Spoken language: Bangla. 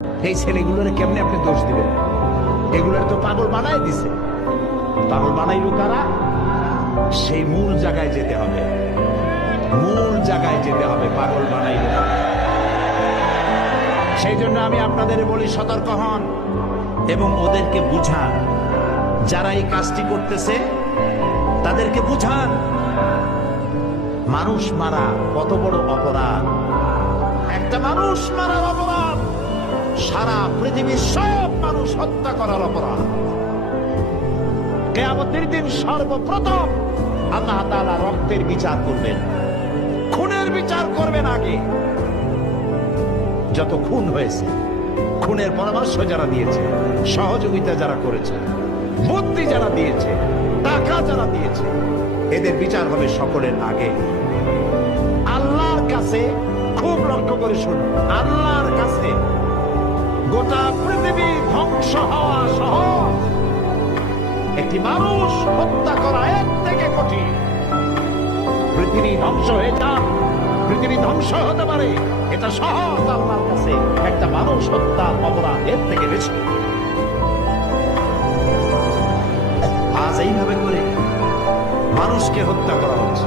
এই ছেলেগুলোরে কেমনে আপনি দোষ দিবেন? এগুলোর তো পাগল বানায় দিছে। পাগল বানাইলো কারা? সেই মূল জায়গায় যেতে হবে, মূল জায়গায় যেতে হবে। পাগল বানাইলো কারা? সেই জন্য আমি আপনাদের বলি, সতর্ক হন এবং ওদেরকে বুঝান। যারা এই কাজটি করতেছে তাদেরকে বুঝান, মানুষ মারা কত বড় অপরাধ। একটা মানুষ মারার অপরাধ সারা পৃথিবীর সব মানুষ হত্যা করার অপরাধ। কিয়ামতের দিন সর্বপ্রথম আল্লাহ তাআলা রক্তের বিচার করবেন, খুনের বিচার করবেন। আগে যত খুন হয়েছে, খুনের পরামর্শ যারা দিয়েছে, সহযোগিতা যারা করেছে, বুদ্ধি যারা দিয়েছে, টাকা যারা দিয়েছে, এদের বিচার হবে সকলের আগে আল্লাহর কাছে। খুব লক্ষ্য করে শুনুন, আল্লাহর কাছে গোটা পৃথিবী ধ্বংস হওয়া সহ একটি মানুষ হত্যা করা এর থেকে কঠিন। পৃথিবী ধ্বংস হয়ে যাক, পৃথিবী ধ্বংস হতে পারে, এটা সহজ আল্লাহর কাছে। একটা মানুষ হত্যার অপরাধ এর থেকে বেশি। আজ এইভাবে করে মানুষকে হত্যা করা হচ্ছে।